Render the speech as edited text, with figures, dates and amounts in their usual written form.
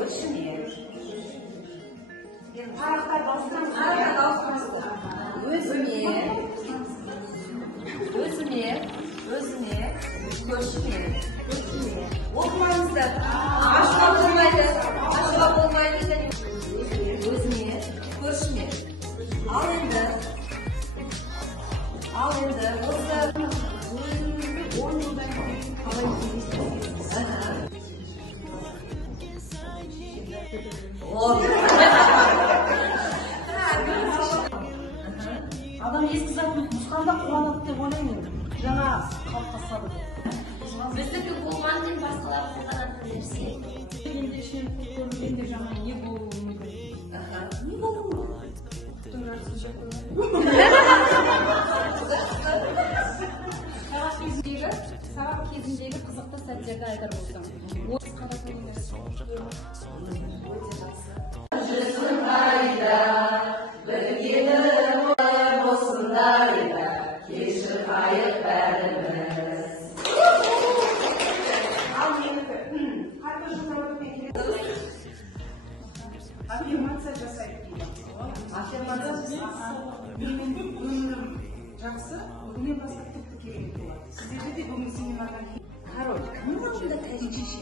Көршіме. Аяқтар басынан Өзіме, көршіме. Оқымаңыздар. Ашуға болмайды. Өзіме, көршіме. Ал енді, осы 10 жылдан қалай адам ескі затын бұзғанда қуанады деп ойлаймын енді. Жаңа қалыптасады. біздікі болған деп басқалар қолданатын нәрсе. Енді ішінен көрмегенде жаңа не болуы мүмкін? Не болуы мүмкін? Сабақ кезіндегі қызықты сәттерді айтар болсам. Жүзің қайда, білгенім олай болсындайда, кешір қайық бәріміз. Ал менікі, қайта журналықпен келеді. Аффирмация жасайды дейді. Аффирмация менің өмірім жақсы, бүгіннен бастап тіпті керемет болады. Сіздерде де бүгін семинардан кейін. Король, кімнің алдында тәжірибеші?